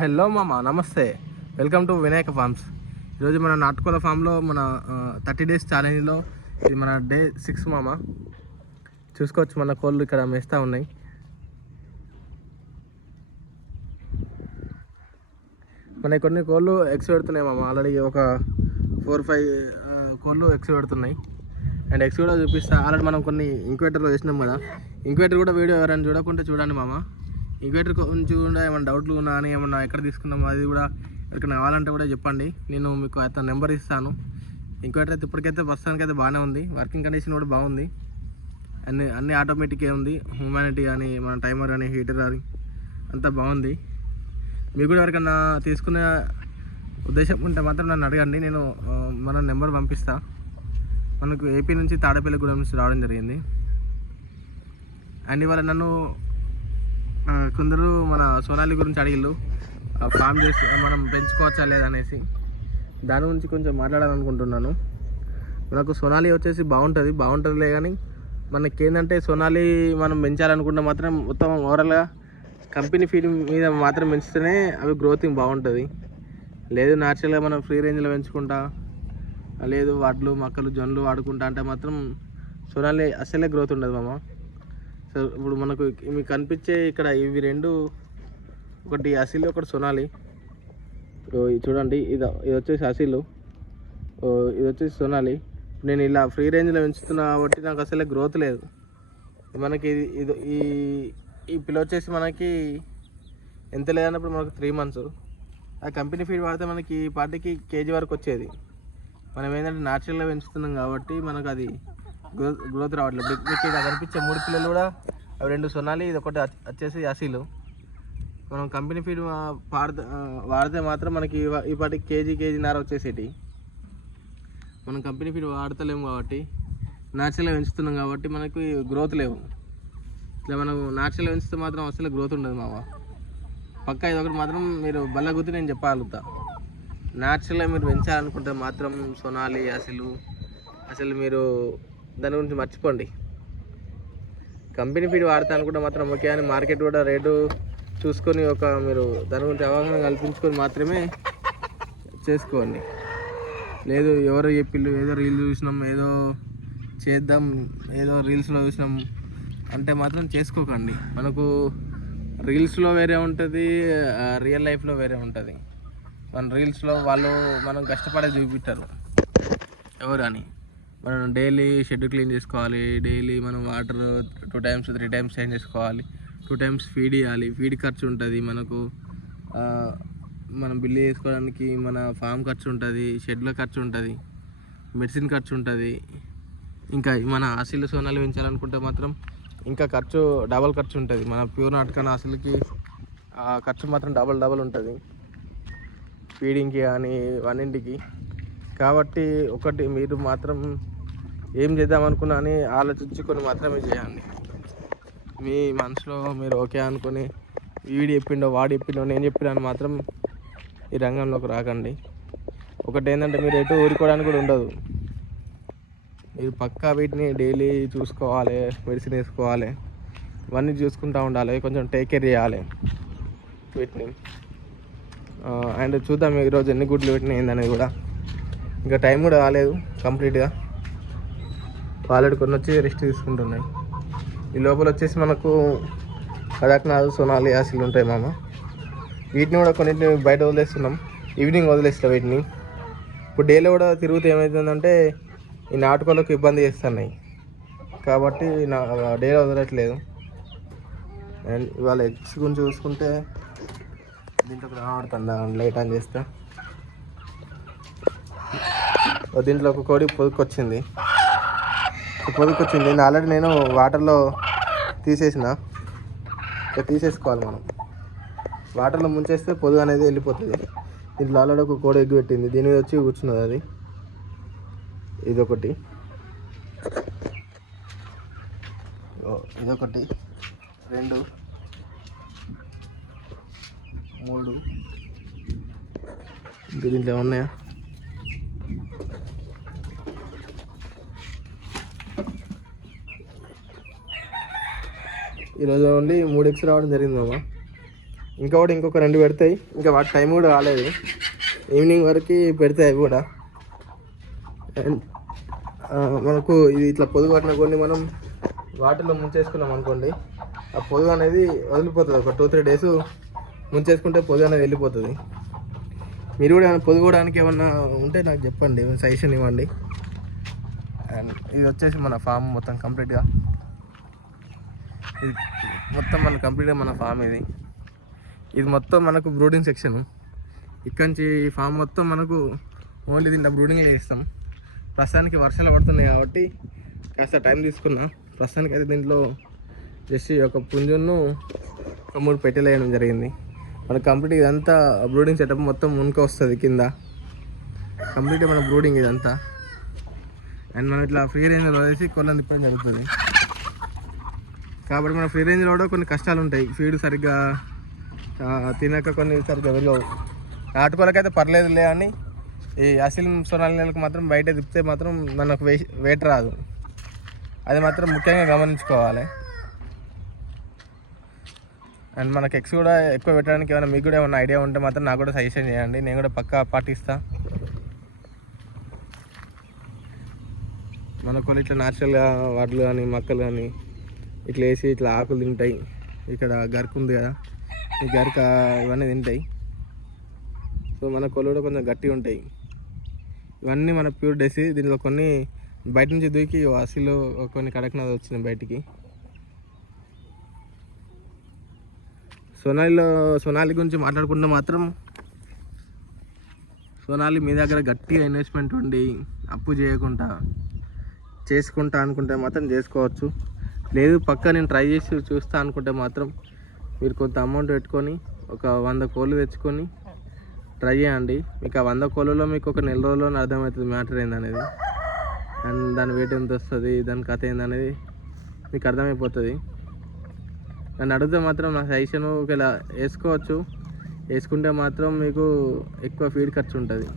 Hello మామ, నమస్తే. Welcome to Vinayaka farms. ఈరోజు మన నాటుకోళ్ళ ఫామ్లో మన 30 డేస్ ఛాలెంజ్లో ఇది మన డే 6 మామ. చూసుకోవచ్చు, మన కోళ్ళు ఇక్కడ మేస్తూ ఉన్నాయి. మన కొన్ని కోళ్ళు ఎగ్స్ పెడుతున్నాయి మామ. ఆల్రెడీ ఒక 4-5 కోళ్ళు ఎగ్స్ పెడుతున్నాయి. అండ్ ఎగ్స్ కూడా చూపిస్తా. ఆల్రెడీ మనం కొన్ని ఇంక్యుబేటర్లో వేసినాం కదా. ఇంక్యుబేటర్ కూడా వీడియో ఎవరైనా చూడకుంటే చూడండి మామ. ఇంక్యుబేటర్ గురించి కూడా ఏమైనా డౌట్లు ఉన్నా అని ఏమన్నా ఎక్కడ తీసుకున్నామో అది కూడా ఎక్కడికైనా కావాలంటే కూడా చెప్పండి. నేను మీకు అతను నెంబర్ ఇస్తాను. ఇంక్యుబేటర్ అయితే ఇప్పటికైతే ప్రస్తుతానికి అయితే బాగానే ఉంది. వర్కింగ్ కండిషన్ కూడా బాగుంది. అన్ని ఆటోమేటిక్గా ఉంది. హ్యూమానిటీ కానీ మన టైమర్ కానీ హీటర్ కానీ అంతా బాగుంది. మీకు కూడా ఎవరికైనా తీసుకునే ఉద్దేశం ఉంటే మాత్రం నన్ను అడగండి. నేను మన నెంబర్ పంపిస్తా. మనకు ఏపీ నుంచి తాడేపల్లిగూడెం నుంచి రావడం జరిగింది. అండ్ ఇవాళ నన్ను కొందరు మన సోనాలి గురించి అడిగిళ్ళు, ఫామ్ చేసి మనం పెంచుకోవచ్చా లేదనేసి. దాని గురించి కొంచెం మాట్లాడాలనుకుంటున్నాను. మనకు సోనాలి వచ్చేసి బాగుంటుందిలే, కానీ మనకి ఏంటంటే సోనాలి మనం పెంచాలనుకుంటే మాత్రం మొత్తం ఓవరాల్గా కంపెనీ ఫీడ్ మీద మాత్రం పెంచితేనే అవి గ్రోతింగ్ బాగుంటుంది. లేదు న్యాచురల్గా మనం ఫ్రీ రేంజ్లో పెంచుకుంటా, లేదు వడ్లు మొక్కలు జొన్నలు వాడుకుంటా అంటే మాత్రం సోనాలి అసలే గ్రోత్ ఉండదు మామ. సో ఇప్పుడు మనకు మీకు కనిపించే ఇక్కడ ఇవి రెండు, ఒకటి అసిల్ ఒకటి సోనాలి. చూడండి, ఇది వచ్చేసి అసిల్, ఇది వచ్చేసి సోనాలి. నేను ఇలా ఫ్రీ రేంజ్లో పెంచుతున్నా కాబట్టి నాకు అసలే గ్రోత్ లేదు. మనకి ఇది ఈ పిల్ల వచ్చేసి మనకి ఎంత లేదన్నప్పుడు మనకు 3 months. ఆ కంపెనీ ఫీడ్ వాడితే మనకి పార్టీకి కేజీ వరకు వచ్చేది. మనం ఏంటంటే న్యాచురల్గా పెంచుతున్నాం కాబట్టి మనకు అది గ్రోత్ రావట్లేదు. మీకు ఇలా కనిపించే 3 పిల్లలు కూడా అవి 2 సోనాలి, ఇది ఒకటి వచ్చేసి అసీలు. మనం కంపెనీ ఫీడ్ వాడితే మాత్రం మనకి ఈ పాటికి కేజీన్నర వచ్చేసేటి. మనం కంపెనీ ఫీడ్ వాడతలేము కాబట్టి, న్యాచురల్గా పెంచుతున్నాం కాబట్టి మనకి గ్రోత్ లేవు. ఇట్లా మనం న్యాచురల్గా పెంచితే మాత్రం అసలు గ్రోత్ ఉండదు మామ. పక్కా ఇదొకటి మాత్రం మీరు బల్లగుద్ది నేను చెప్పగలుగుతా. న్యాచురల్గా మీరు పెంచాలనుకుంటే మాత్రం సోనాలి అసలు మీరు దాని గురించి మర్చిపోండి. కంపెనీ ఫీడ్ వాడతా అనుకుంటే మాత్రం ఓకే, అని మార్కెట్ కూడా రేటు చూసుకొని మీరు దాని గురించి అవగాహన కల్పించుకొని మాత్రమే చేసుకోండి. లేదు ఎవరో చెప్పిళ్ళు, ఏదో రీల్ చూసినాం, ఏదో చేద్దాం, ఏదో రీల్స్లో చూసినాం అంటే మాత్రం చేసుకోకండి. మనకు రీల్స్లో వేరే ఉంటుంది, రియల్ లైఫ్లో వేరే ఉంటుంది. మన రీల్స్లో మనం కష్టపడే చూపిస్తారు ఎవరు అని. మనం డైలీ షెడ్ క్లీన్ చేసుకోవాలి, డైలీ మనం వాటర్ 2 times 3 times చేంజ్ చేసుకోవాలి, 2 times ఫీడ్ ఇవ్వాలి. ఫీడ్ ఖర్చు ఉంటుంది మనకు, మనం బిల్లు చేసుకోవడానికి మన ఫామ్ ఖర్చు ఉంటుంది, షెడ్లో ఖర్చు ఉంటుంది, మెడిసిన్ ఖర్చు ఉంటుంది. ఇంకా మన అసలు సోనాలు పెంచాలనుకుంటే మాత్రం ఇంకా డబల్ ఖర్చు ఉంటుంది. మన ప్యూర్ నాటుకన్నా అసలుకి ఖర్చు మాత్రం డబల్ ఉంటుంది, ఫీడింగ్కి కానీ అన్నింటికి. కాబట్టి ఒకటి మీరు మాత్రం ఏం చేద్దామనుకున్నా అని ఆలోచించుకొని మాత్రమే చేయండి. మీ మనసులో మీరు ఓకే అనుకొని వీడు చెప్పిండో వాడు చెప్పిండో నేను చెప్పినాను మాత్రం ఈ రంగంలోకి రాకండి. ఒకటి ఏంటంటే మీరు ఎటు ఊరుకోవడానికి కూడా ఉండదు. మీరు పక్కా వీటిని డైలీ చూసుకోవాలి, మెడిసిన్ వేసుకోవాలి, ఇవన్నీ చూసుకుంటూ ఉండాలి, కొంచెం టేక్ కేర్ చేయాలి వీటిని. అండ్ చూద్దాం ఈరోజు ఎన్ని గుడ్లు పెట్టినాయి ఏందనేది కూడా. ఇంకా టైం కూడా కాలేదు కంప్లీట్గా. ఆల్రెడీ కొన్ని వచ్చి రెస్ట్ తీసుకుంటున్నాయి. ఈ లోపల వచ్చేసి మనకు కడక్నాథ్ సోనాలి అసలు ఉంటాయి మామ. వీటిని కూడా కొన్నింటిని బయట వదిలేస్తున్నాం, ఈవినింగ్ వదిలేస్తాం వీటిని. ఇప్పుడు డైలీ కూడా తిరుగుతూ ఏమవుతుందంటే ఈ నాటుకోళ్ళకు ఇబ్బంది చేస్తున్నాయి కాబట్టి డైలీ వదలట్లేదు. అండ్ ఇవాళ ఎగ్స్ గురించి చూసుకుంటే దీంట్లో కనబడుతుందా, లైట్ ఆన్ చేస్తా. దీంట్లో ఒక కోడి పొదుకొచ్చింది. ఆల్రెడీ నేను వాటర్లో తీసేసుకోవాలి. మనం వాటర్లో ముంచేస్తే పొదుగు అనేది వెళ్ళిపోతుంది. దీంట్లో ఆల్రెడీ ఒక కోడి ఎగ్గు పెట్టింది, దీని మీద వచ్చి కూర్చున్నది. అది ఇదొకటి 2 3 ఇంకా దీంట్లో ఉన్నాయా. ఈరోజు ఓన్లీ 3 eggs రావడం జరిగింది మామ. ఇంకొక 2 పెడతాయి. ఇంకా వాటి టైం కూడా కాలేదు, ఈవినింగ్ వరకు పెడతాయి అవి కూడా. అండ్ మనకు ఇది ఇట్లా పొదుగు పట్టిన కొన్ని మనం వాటర్లో ముంచేసుకున్నాం అనుకోండి, ఆ పొదుగు అనేది వదిలిపోతుంది. ఒక 2-3 డేస్ ముంచేసుకుంటే పొదుగు అనేది వెళ్ళిపోతుంది. మీరు కూడా ఏమైనా పొదుగుకోవడానికి ఏమన్నా ఉంటే నాకు చెప్పండి, సజెషన్ ఇవ్వండి. అండ్ ఇది వచ్చేసి మన ఫామ్ మొత్తం కంప్లీట్గా, ఇది మొత్తం మన ఫామ్. ఇది మొత్తం మనకు బ్రూడింగ్ సెక్షన్. ఇక్కడ నుంచి ఈ ఫామ్ మొత్తం మనకు ఓన్లీ దీంట్లో బ్రూడింగ్ చేస్తాం. ప్రస్తుతానికి వర్షాలు పడుతున్నాయి కాబట్టి కాస్త టైం తీసుకున్నా. ప్రస్తుతానికి అయితే దీంట్లో జస్ట్ ఒక పుంజును 3 పెట్టెలు వేయడం జరిగింది. మనకు కంప్లీట్ ఇదంతా బ్రూడింగ్ సెటప్ మొత్తం మునుక వస్తుంది కింద, కంప్లీట్గా మన బ్రూడింగ్ ఇదంతా. అండ్ మనం ఇట్లా ఫ్రీ రేంజ్లో వదిలేసి కొలను తిప్పడం జరుగుతుంది. కాబట్టి మన ఫ్రీ రేంజ్లో కూడా కొన్ని కష్టాలు ఉంటాయి. ఫీడ్ సరిగ్గా తినక కొన్ని సరిగ్గా వెళ్ళవు. నాటుకోలకైతే పర్లేదులే అని ఈ అసలు సోనాలి నెలకు మాత్రం బయట తిప్పితే మాత్రం మనకు వెయిట్ రాదు. అది మాత్రం ముఖ్యంగా గమనించుకోవాలి. అండ్ మనకు ఎగ్స్ కూడా ఎక్కువ పెట్టడానికి ఏమైనా మీకు కూడా ఏమైనా ఐడియా ఉంటే మాత్రం నాకు కూడా సజెషన్ చేయండి, నేను కూడా పక్కా పాటిస్తా. మనకు ఇట్లా న్యాచురల్గా వడ్లు కానీ మొక్కలు కానీ ఇట్లా వేసి ఇట్లా ఆకులు తింటాయి. ఇక్కడ గరుకు ఉంది కదా, ఈ గరుక ఇవన్నీ తింటాయి. సో మన కోళ్ళు కూడా కొంచెం గట్టిగా ఉంటాయి. ఇవన్నీ మన ప్యూర్ డేసి. దీనిలో కొన్ని బయట నుంచి దూకి అసలు కొన్ని కడక్నాథ్ వచ్చినాయి బయటికి. సోనాలి గురించి మాట్లాడుకుంటే మాత్రం, సోనాలి మీ దగ్గర గట్టిగా ఇన్వెస్ట్మెంట్ ఉండి అప్పు చేసుకుంటా అనుకుంటే మాత్రం చేసుకోవచ్చు. లేదు పక్కా నేను ట్రై చేసి చూస్తా అనుకుంటే మాత్రం మీరు కొంత అమౌంట్ పెట్టుకొని ఒక 100 కోళ్ళు తెచ్చుకొని ట్రై చేయండి. మీకు ఆ 100 కోళ్ళలో మీకు ఒక నెల రోజుల్లో అర్థమవుతుంది మ్యాటర్ ఏందనేది. అండ్ దాని వెయిట్ ఎంత వస్తుంది, దాని కథ ఏందనేది మీకు అర్థమైపోతుంది. నన్ను అడిగితే మాత్రం నా సజెషన్ ఒకవేళ వేసుకోవచ్చు. వేసుకుంటే మాత్రం మీకు ఎక్కువ ఫీడ్ ఖర్చు ఉంటుంది.